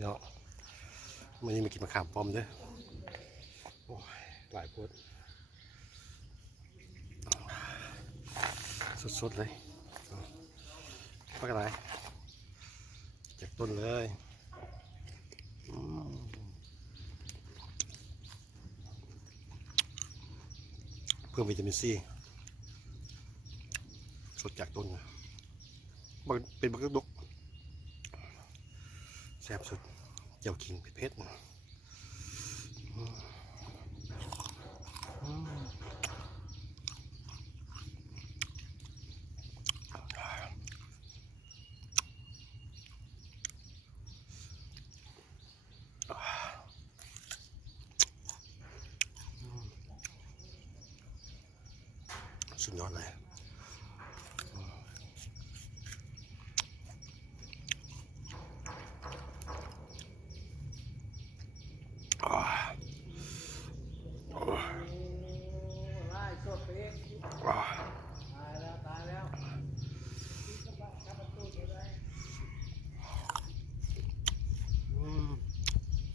เนาะวันนี้มากินมะขามป้อมด้วยโอ้ยหลายพวดสดๆเลยปักอะไรจากต้นเลยเพิ่มวิตามินซีสดจากต้นเป็นบักดกแซ่บสุดเจียวขิงเผ็ดๆสุดยอดเลย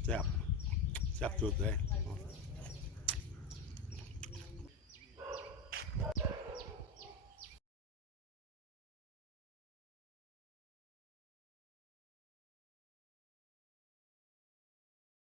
แซ่บสุดเลย